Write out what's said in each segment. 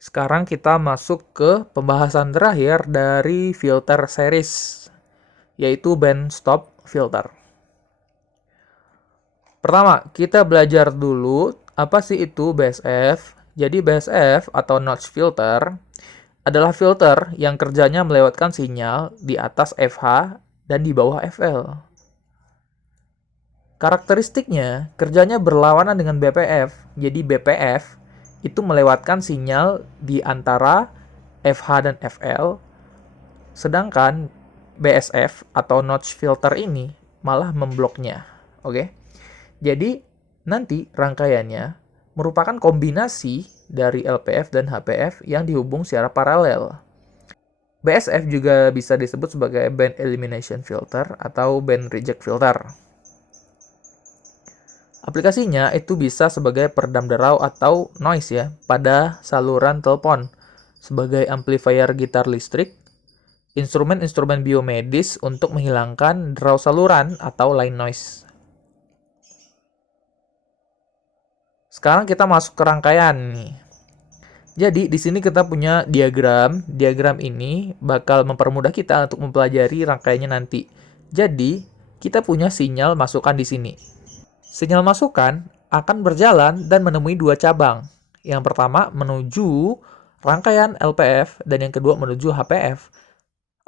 Sekarang kita masuk ke pembahasan terakhir dari filter series, yaitu band stop filter. Pertama, kita belajar dulu apa sih itu BSF. Jadi BSF atau notch filter adalah filter yang kerjanya melewatkan sinyal di atas FH dan di bawah FL. Karakteristiknya, kerjanya berlawanan dengan BPF. Jadi BPF itu melewatkan sinyal di antara FH dan FL, sedangkan BSF atau notch filter ini malah membloknya. Oke. Jadi nanti rangkaiannya merupakan kombinasi dari LPF dan HPF yang dihubung secara paralel. BSF juga bisa disebut sebagai band elimination filter atau band reject filter. Aplikasinya itu bisa sebagai peredam derau atau noise ya pada saluran telepon, sebagai amplifier gitar listrik, instrumen-instrumen biomedis untuk menghilangkan derau saluran atau line noise. Sekarang kita masuk ke rangkaian nih. Jadi di sini kita punya diagram. Diagram ini bakal mempermudah kita untuk mempelajari rangkaiannya nanti. Jadi kita punya sinyal masukan di sini. Sinyal masukan akan berjalan dan menemui dua cabang. Yang pertama menuju rangkaian LPF dan yang kedua menuju HPF.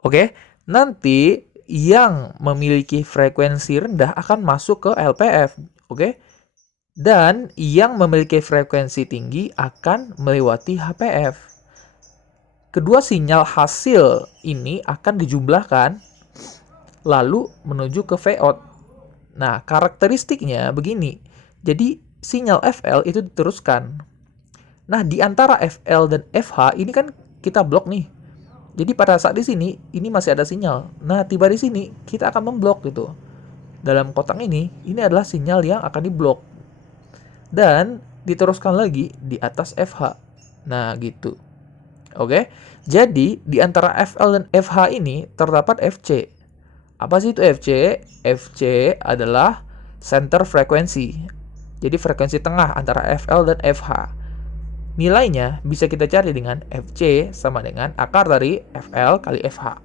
Oke, nanti yang memiliki frekuensi rendah akan masuk ke LPF. Oke, dan yang memiliki frekuensi tinggi akan melewati HPF. Kedua sinyal hasil ini akan dijumlahkan lalu menuju ke Vout. Nah, karakteristiknya begini. Jadi, sinyal FL itu diteruskan. Nah, di antara FL dan FH ini kan kita blok nih. Jadi pada saat di sini ini masih ada sinyal. Nah, tiba di sini kita akan memblok gitu. Dalam kotak ini adalah sinyal yang akan diblok. Dan diteruskan lagi di atas FH. Nah, gitu. Oke. Jadi, di antara FL dan FH ini terdapat FC. Apa sih itu FC? FC adalah center frekuensi. Jadi frekuensi tengah antara FL dan FH. Nilainya bisa kita cari dengan FC sama dengan akar dari FL kali FH.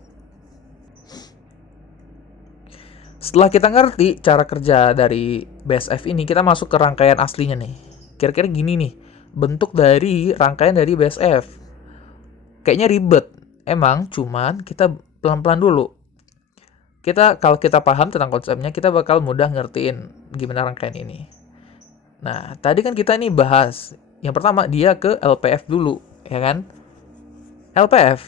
Setelah kita ngerti cara kerja dari BSF ini, kita masuk ke rangkaian aslinya nih. Kira-kira gini nih, bentuk dari rangkaian dari BSF. Kayaknya ribet. Emang, cuman kita pelan-pelan dulu. Kalau kita paham tentang konsepnya, kita bakal mudah ngertiin gimana rangkaian ini. Nah, tadi kan kita nih bahas. Yang pertama, dia ke LPF dulu, ya kan? LPF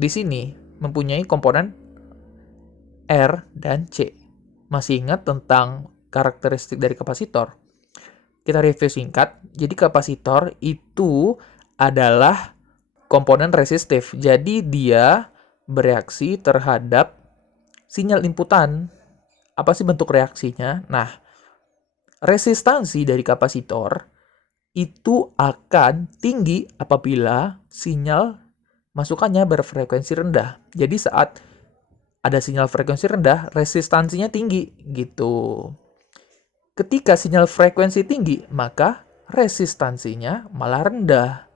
di sini mempunyai komponen R dan C. Masih ingat tentang karakteristik dari kapasitor? Kita review singkat. Jadi kapasitor itu adalah komponen resistif. Jadi dia bereaksi terhadap sinyal inputan. Apa sih bentuk reaksinya? Nah, resistansi dari kapasitor itu akan tinggi apabila sinyal masukannya berfrekuensi rendah. Jadi saat ada sinyal frekuensi rendah, resistansinya tinggi gitu. Ketika sinyal frekuensi tinggi, maka resistansinya malah rendah.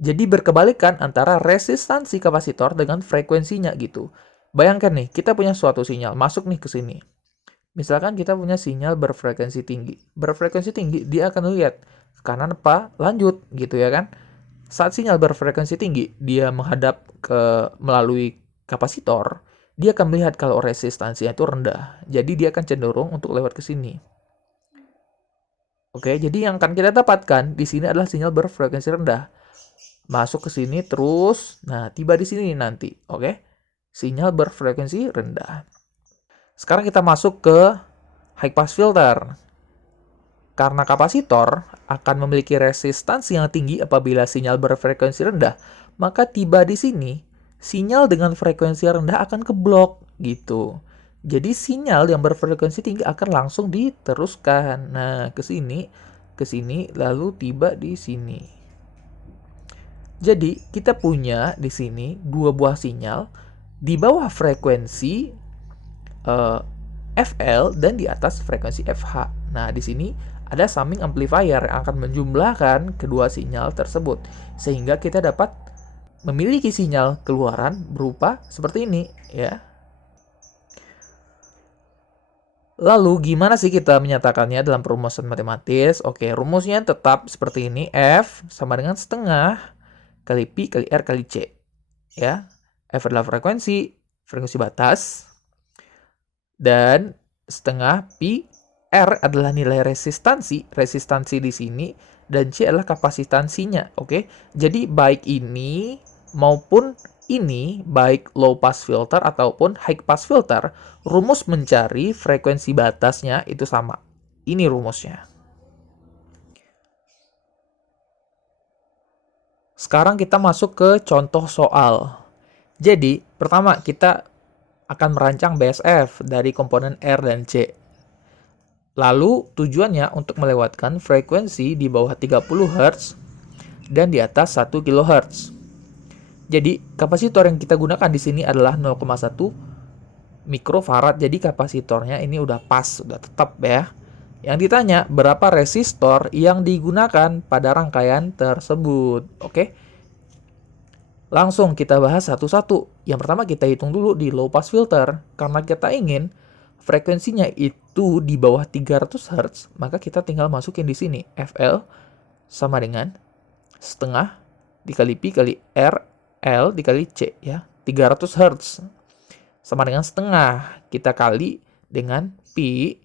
Jadi berkebalikan antara resistansi kapasitor dengan frekuensinya gitu. Bayangkan nih, kita punya suatu sinyal masuk nih ke sini. Misalkan kita punya sinyal berfrekuensi tinggi. Berfrekuensi tinggi, dia akan lihat ke kanan apa, lanjut gitu ya kan. Saat sinyal berfrekuensi tinggi, dia menghadap melalui kapasitor, dia akan melihat kalau resistansinya itu rendah. Jadi dia akan cenderung untuk lewat ke sini. Oke, jadi yang akan kita dapatkan di sini adalah sinyal berfrekuensi rendah. Masuk ke sini terus, nah tiba di sini nanti, oke? Sinyal berfrekuensi rendah. Sekarang kita masuk ke high pass filter. Karena kapasitor akan memiliki resistansi yang tinggi apabila sinyal berfrekuensi rendah, maka tiba di sini, sinyal dengan frekuensi rendah akan keblok gitu. Jadi sinyal yang berfrekuensi tinggi akan langsung diteruskan. Nah, ke sini, lalu tiba di sini. Jadi, kita punya di sini dua buah sinyal di bawah frekuensi FL dan di atas frekuensi FH. Nah, di sini ada summing amplifier yang akan menjumlahkan kedua sinyal tersebut. Sehingga kita dapat memiliki sinyal keluaran berupa seperti ini, ya. Lalu gimana sih kita menyatakannya dalam perumusan matematis? Oke, rumusnya tetap seperti ini. F sama dengan setengah kali Pi kali R kali C. Ya. F adalah frekuensi batas. Dan setengah Pi R adalah nilai resistansi di sini. Dan C adalah kapasitansinya. Oke, jadi baik ini maupun ini, baik low pass filter ataupun high pass filter, rumus mencari frekuensi batasnya itu sama. Ini rumusnya. Sekarang kita masuk ke contoh soal. Jadi, pertama kita akan merancang BSF dari komponen R dan C. Lalu, tujuannya untuk melewatkan frekuensi di bawah 30 Hz dan di atas 1 kHz. Jadi, kapasitor yang kita gunakan di sini adalah 0,1 mikrofarad. Jadi, kapasitornya ini udah pas, udah tetap ya. Yang ditanya, berapa resistor yang digunakan pada rangkaian tersebut. Oke. Langsung kita bahas satu-satu. Yang pertama kita hitung dulu di low pass filter. Karena kita ingin frekuensinya itu di bawah 300 Hz, maka kita tinggal masukin di sini. FL sama dengan setengah dikali Pi kali R L dikali C ya, 300 Hz sama dengan setengah, kita kali dengan Pi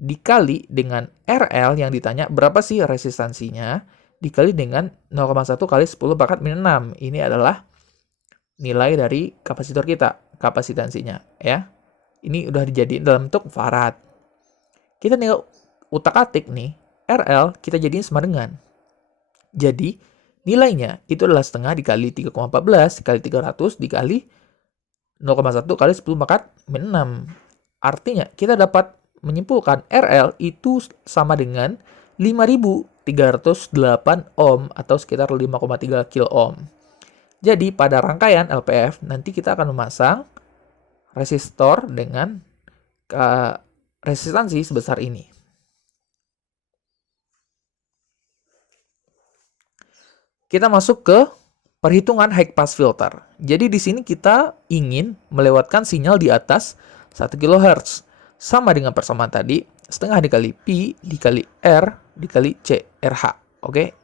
dikali dengan RL yang ditanya berapa sih resistansinya, dikali dengan 0,1 kali 10 pangkat min 6. Ini adalah nilai dari kapasitor kita, kapasitansinya ya. Ini udah dijadiin dalam bentuk farad. Kita tinggal utak-atik nih, RL kita jadiin sama dengan. Jadi nilainya itu adalah setengah dikali 3,14 dikali 300 dikali 0,1 kali 10 pangkat min 6. Artinya kita dapat menyimpulkan RL itu sama dengan 5.308 ohm atau sekitar 5,3 kilo ohm. Jadi pada rangkaian LPF nanti kita akan memasang resistor dengan resistansi sebesar ini. Kita masuk ke perhitungan high pass filter. Jadi di sini kita ingin melewatkan sinyal di atas 1 kHz. Sama dengan persamaan tadi, setengah dikali Pi dikali R dikali C, RH. Oke.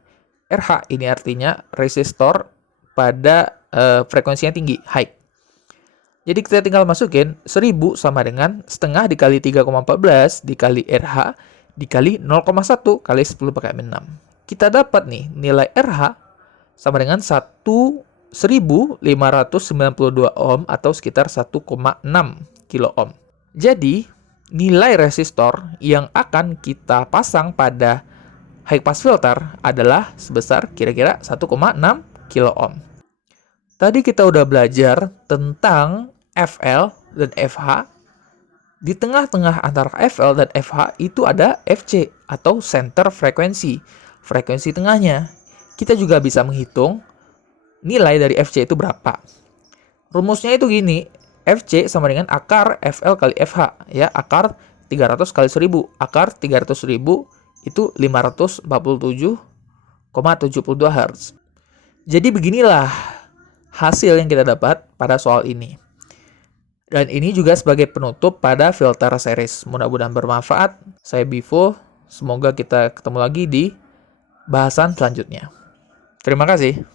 RH ini artinya resistor pada frekuensinya tinggi, high. Jadi kita tinggal masukin 1000 sama dengan setengah dikali 3,14 dikali RH dikali 0,1 kali 10 pangkat min 6. Kita dapat nih nilai RH sama dengan 1.592 ohm atau sekitar 1,6 kilo ohm. Jadi, nilai resistor yang akan kita pasang pada high pass filter adalah sebesar kira-kira 1,6 kilo ohm. Tadi kita udah belajar tentang FL dan FH. Di tengah-tengah antara FL dan FH itu ada FC atau center frekuensi, frekuensi tengahnya. Kita juga bisa menghitung nilai dari FC itu berapa. Rumusnya itu gini, FC sama dengan akar FL kali FH. Ya, akar 300 kali 1000. Akar 300.000 itu 547,72 Hz. Jadi beginilah hasil yang kita dapat pada soal ini. Dan ini juga sebagai penutup pada filter series. Mudah-mudahan bermanfaat. Saya Bivo. Semoga kita ketemu lagi di bahasan selanjutnya. Terima kasih.